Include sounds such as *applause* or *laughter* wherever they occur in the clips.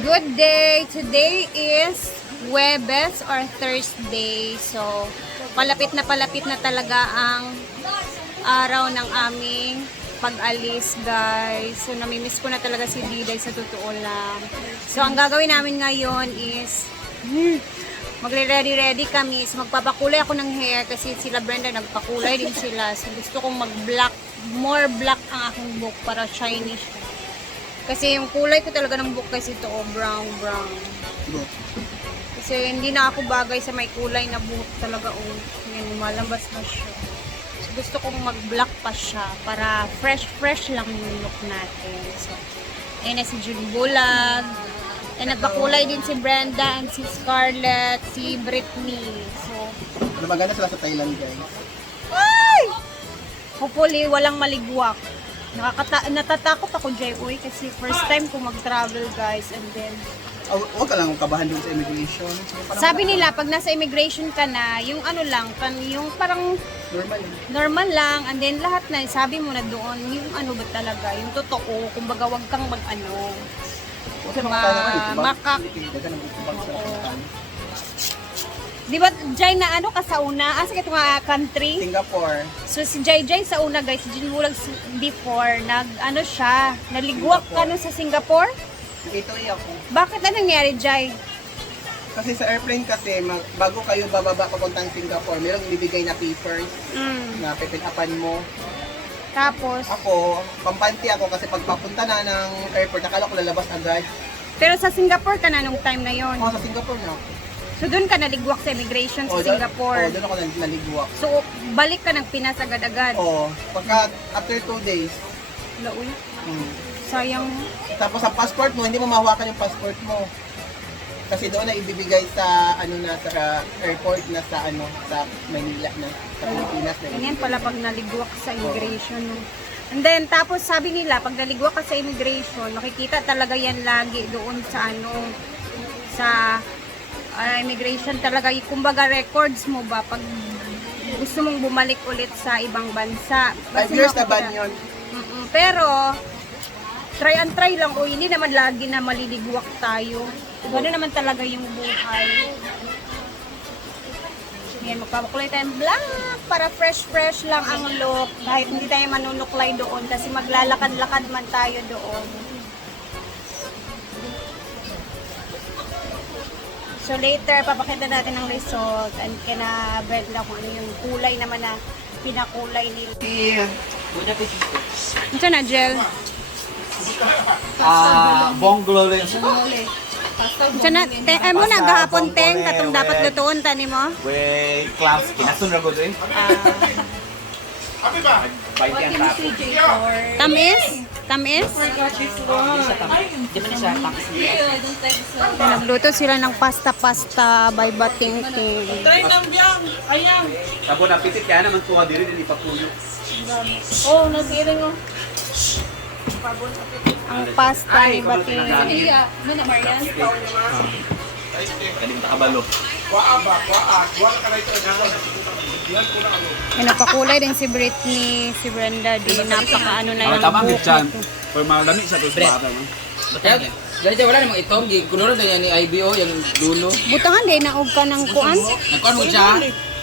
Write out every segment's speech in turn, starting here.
Good day! Today is Webes or Thursday. So, palapit na palapit na talaga ang araw ng aming pag-alis, guys. So, namimiss ko na talaga si Diday sa totoo lang. So, ang gagawin namin ngayon is *gasps* magre-ready-ready kami. So, magpapakulay ako ng hair kasi sila Brenda nagpakulay din sila. So, gusto kong mag-black, more black ang aking buhok para shiny siya. Kasi yung kulay ko talaga ng buhok kasi ito, oh, brown, brown. Kasi hindi na ako bagay sa may kulay na buhok talaga, oh. Yan, malambas na siya. So, gusto kong mag-black pa siya para fresh-fresh lang yung look natin. So, ayun na si June Bulag. And nagpakulay din si Brenda and si Scarlett, si Britney. So, Lumagana sila sa Thailand, guys. ay! Hopefully, walang maligwak. Nakakata natatakot ako, Jay, uy, kasi first time ko mag-travel, guys. And then, Oh, huwag ka lang kabahan dun sa immigration. Parang sabi nila, pag nasa immigration ka na, yung ano lang, kan, yung parang Normal yun. normal lang, and then lahat na, sabi mo na doon, yung ano ba talaga, yung totoo, kumbaga wag kang mag ano. Huwag ka Ma- makakala ka Daga ng Oo. Di ba, Jay, na ano ka sa una? Asa ka nga country? Singapore. So, si Jay Jay sa una, guys, si Jinmulag before, nag, ano siya, naligwak ka nun sa Singapore? Ito ako. Bakit anong nangyari, Jay? Kasi sa airplane kasi, mag, bago kayo bababa papuntang Singapore, mayroong ibibigay na papers Mm. na pipin-upan mo. Tapos, Ako, pampante ako kasi pag papunta na ng airport, akala ko lalabas agad. pero sa Singapore ka na nung time na yon. Ako sa Singapore na ako. So, doon ka naligwak sa immigration sa Oh, Singapore. Oh, doon ako nal- naligwak. So, balik ka ng Pinas agad-agad. Oh, pagka after two days, Lauy. hmm, Sayang. Tapos ang passport mo, hindi mo mahawakan yung passport mo. Kasi doon na ibibigay sa ano na sa airport na sa ano sa Manila na sa Pilipinas na. Ganyan pala pag naligwak sa immigration. no. And then, tapos sabi nila, pag naligwak ka sa immigration, makikita talaga yan lagi doon sa ano, sa ah, immigration talaga. Kumbaga, records mo ba pag gusto mong bumalik ulit sa ibang bansa. Five years na ban yun. Mm-mm. Pero, try and try lang. O, hindi naman lagi na maliligwak tayo. Gano'n naman talaga yung buhay. Yan, magpapakulay tayong black para fresh-fresh lang ang look. Kahit hindi tayo manunuklay doon kasi maglalakad-lakad man tayo doon. So later, papakita natin ang result and kina Brenda kung ano yung kulay naman na pinakulay nila. Ito na, gel. Ah, bonglo lang siya. Ito na, te, ay mo na, gahapon teng, katong dapat lutuon, tani mo. We class kinasun ra gud eh. Baiti ang tapo. Tamis? Tamis? Di man siya tapos Nagluto sila ng pasta-pasta by Bating Ting. Sabo na pitit kaya naman kuha diri dili papuyo. Oh, nasiring oh. Ang pasta ni Bating. Kaning takabalo. Pinapakulay din si Britney, si Brenda din. Napaka ano na Ang yung tamang buhok gitsan. Pero malami sa to sa bata. Kaya, ganito wala namang itong, kunuro na yan ni IBO, yung dulo. Butangan din, naog ka ng kuan. Nagkuhan mo siya,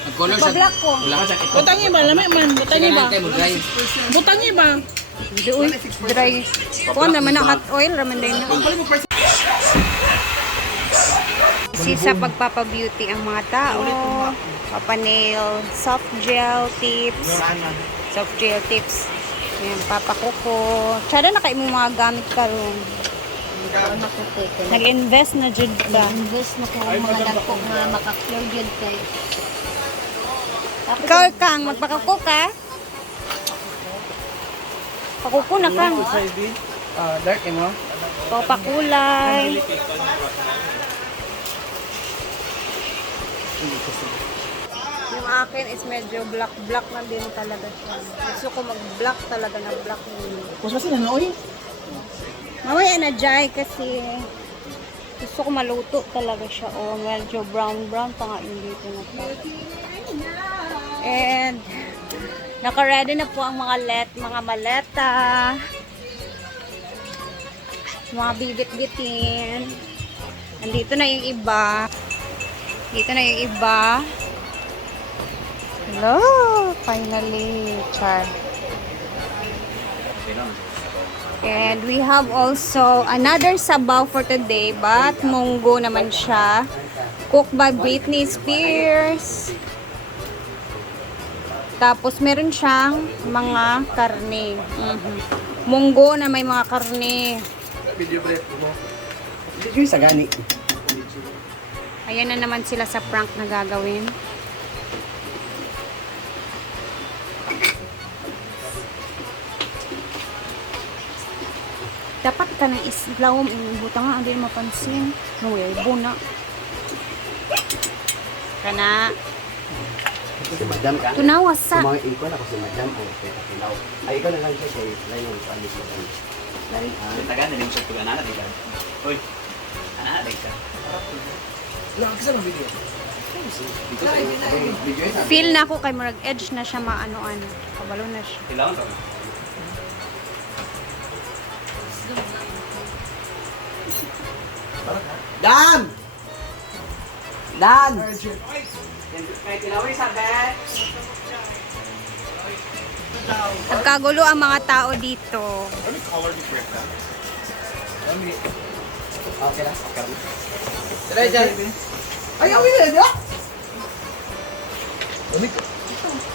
nag-color siya. Nagpa-black ko. Wala ka siya ito. Butangi ba? Lami man. Butangi ba? Kaya mo dry. Butangi ba? Hindi, uy, dry. Kuan naman na hot oil, raman din na. Sisa pagpapabeauty ang mga tao. Papanail, soft gel tips. Soft gel tips. Ayan, papakuko. Tsada na kayo mga gamit karon. Nag-invest na jud ka. Invest na ko mga dako nga maka-clear yun kay Ikaw kang magpakuko ka? Pakuko na kang. Ah, dark eh mo. Papakulay. Yung akin is medyo black-black na din talaga siya. Gusto ko mag-black talaga na black yun. Mas mas na oy. Mamaya na dry kasi gusto ko maluto talaga siya. O medyo brown-brown pa nga yung dito na to. And naka-ready na po ang mga let, mga maleta. Mga bibit-bitin. Andito na yung iba. Dito na yung iba. Hello! Finally, Char. And we have also another sabaw for today, but munggo naman siya. Cooked by Britney Spears. Tapos meron siyang mga karne. Mhm. Munggo na may mga karne. Video sa gani. Ayan na naman sila sa prank na gagawin. Dapat ka ng islawom ibuta nga hindi mapansin. No way, buna. Kana. Si Madam ka? Tunawa sa. Mga ikon ako si Madam o kay Kilaw. Ay, ikaw na lang siya kay Layo sa alis mo. Dari, taga na yung sa pag-anak di ka. Hoy. Anak ka. Feel na ako kay Murag Edge na siya maanoan. Kabalo na siya. Kailangan to. Dan! Dan! Nagkagulo ang mga tao dito. Okay lang. Okay lang. Tara, Jai. Ay, awin na niya!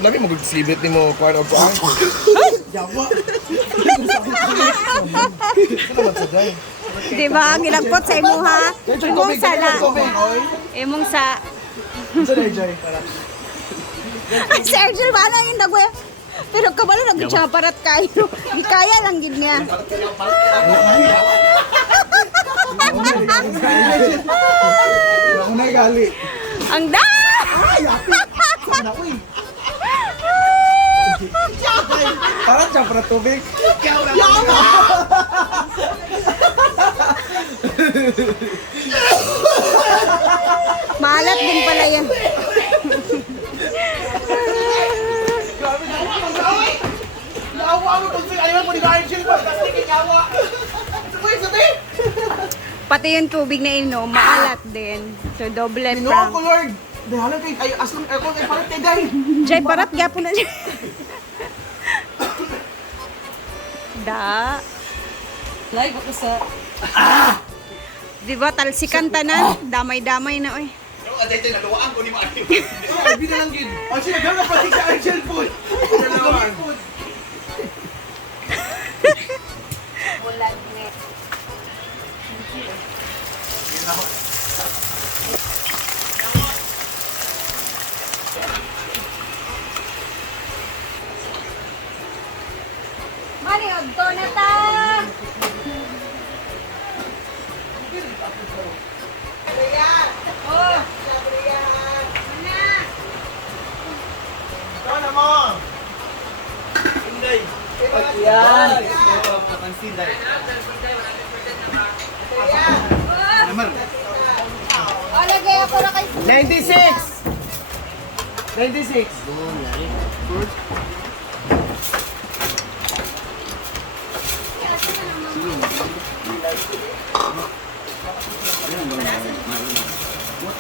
Lagi mo slibit ni mo kuan og kuan. Yawa! Di ba? Ang ilagpot sa imuha. Imong sa la. Imong sa... Sa Jay. Ay, si Argel, ba na yung nagwe? Pero kabalo na gud siya parat kayo. Di kaya lang gid niya. Ako na gali. Ang da! Parang siya para tubig. Maalat din pala yan. Yawa mo kung! Ayaw mo ni pa! Kasi yawa! Uy, sabi! Pati yung tubig na inom, maalat din. So, double Ginoo ko, prank. Lord! Dahalan kay kayo asong ako kay palit kay Day! Jay, parat gapo na siya. da. Live ako sa... Di ba, talsikan tanan? Damay-damay na, oy. Aday tayo naluwaan ko ni mo akin. Ay, di na lang yun! O siya, gano'n na pati sa food! Dalawan! Mani, odto na ta! Oh! Ano? Ano mo? Inday! Yan. O, lagay ako na kay 96! 96!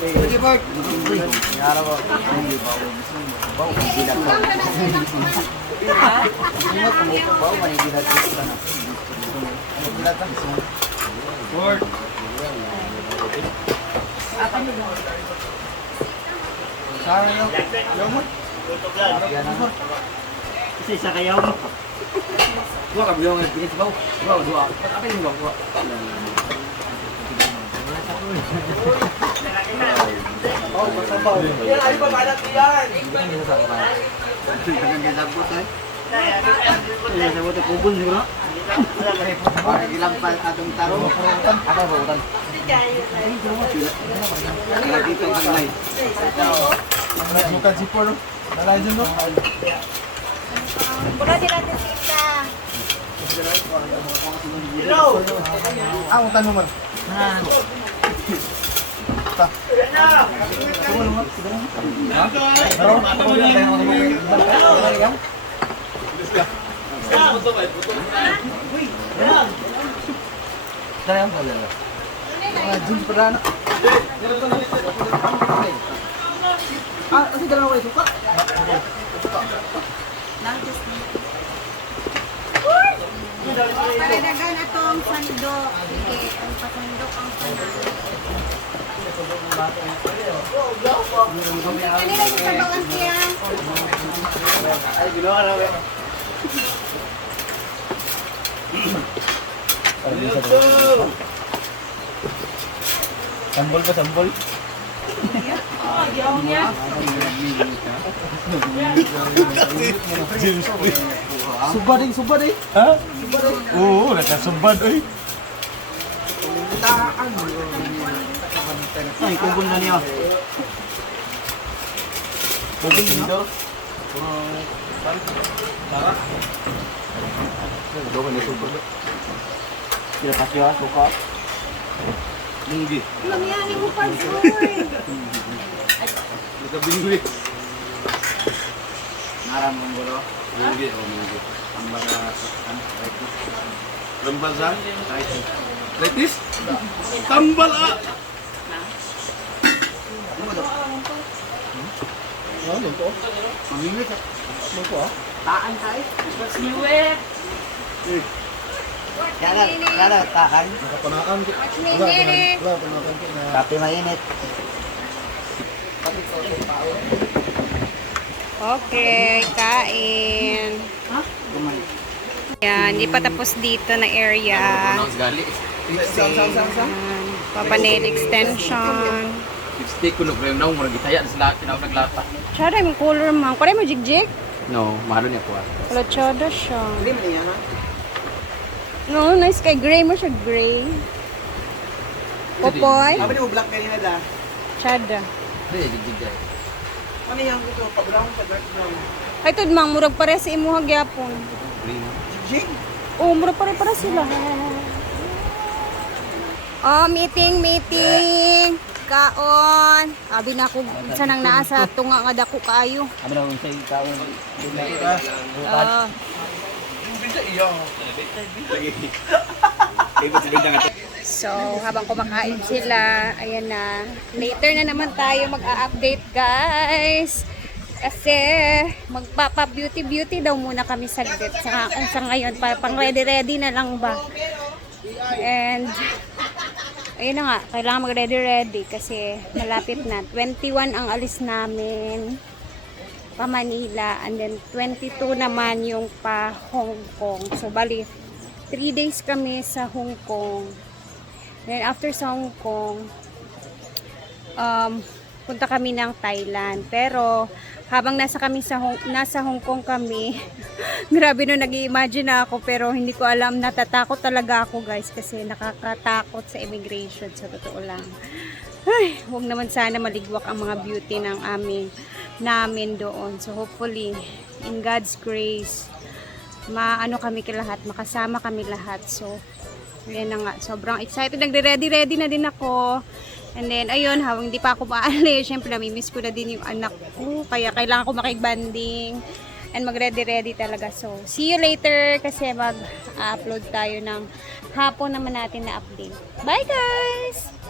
Sige, Bart. Yara ko. Hindi ba ako? Bau, bilat ko. Hindi mo kumuha bau, may bilat ko ka na. Ano ang gusto mo? Bart. Sara yun. Ayaw mo? Yan na. Kasi sa kayaw mo. Dua ka bilang ng pinis bau. Dua, dua. Apa yang dua? Dua. Yan, ay pa balat yan! Ilang pa atong taro. Ako ba utan? Lagi kang kamay. Bukan sipor. Dalay dyan no. Pura din natin tita. Hello! Ah, utan mo man. Dali ang pala. Ah, dun pa na. Ah, kasi dalawa kayo suka. Paladagan atong sando. Sige, ang pasandok ang panalo. Kanina yung sabawan siya. Sambol ka, sambol. *laughs* Subad eh, subad eh. Ha? Oo, nakasubad eh. Ay, kubol na niya. Kubol dito. Ito ka na super. Sila pa siya, suka. Munggi. Lamyanin mo pa, Joy. Ito binili. Naram mong gulo. Munggi, o munggi. Ang mga, ano, like this. Rambasan? Like this. Like this? Tambal ah! Ano yun to? Mamimik ah. Ano to ah? Taan tayo. Kaya kaya takan. Nakapanakan. Watch me, Nene. Wala, panakan ko na. Kape mainit. Okay, kain. Yan, hindi pa tapos dito na area. Papanel extension. Lipstick ko, nagpre na, murag gitaya, sila, tinawag naglata. Tsada yung color man. Kaya mo jigjig? No, mahalo niya po. Wala tsada siya. Hindi mo niya ha? No, nice kay gray mo siya gray. Popoy. Sabi mo black kanina da. Tsada. Hindi, jigjig Ano yung ito? Pa-brown, pa-dark brown. Ay, tudmang, murag pare sa imo hagyapon. Green. Jig? Oh, murag pare para sila. Oh, meeting, meeting. Kaon. Abi na ko sa nang naa sa tunga nga dako kaayo. Ano na kung sa'yo taon? Ah. So, habang kumakain sila, ayan na. Later na naman tayo mag-a-update, guys. Kasi, magpapa beauty beauty daw muna kami saglit sa, sa ngayon. Para pang ready-ready na lang ba. And, ayun na nga, kailangan mag-ready-ready kasi malapit na. 21 ang alis namin pa Manila and then 22 naman yung pa Hong Kong. So bali 3 days kami sa Hong Kong. Then after sa Hong Kong um punta kami ng Thailand. Pero habang nasa kami sa Hong, nasa Hong Kong kami, *laughs* grabe no nag-imagine na ako pero hindi ko alam natatakot talaga ako guys kasi nakakatakot sa immigration sa totoo lang. Ay, huwag naman sana maligwak ang mga beauty ng aming namin doon. So hopefully, in God's grace, maano kami lahat, makasama kami lahat. So, yan na nga. Sobrang excited. Nagre-ready-ready na din ako. And then, ayun, habang hindi pa ako maalis, *laughs* syempre namimiss ko na din yung anak ko. Kaya kailangan ko makibanding and mag-ready-ready talaga. So, see you later kasi mag-upload tayo ng hapon naman natin na update. Bye guys!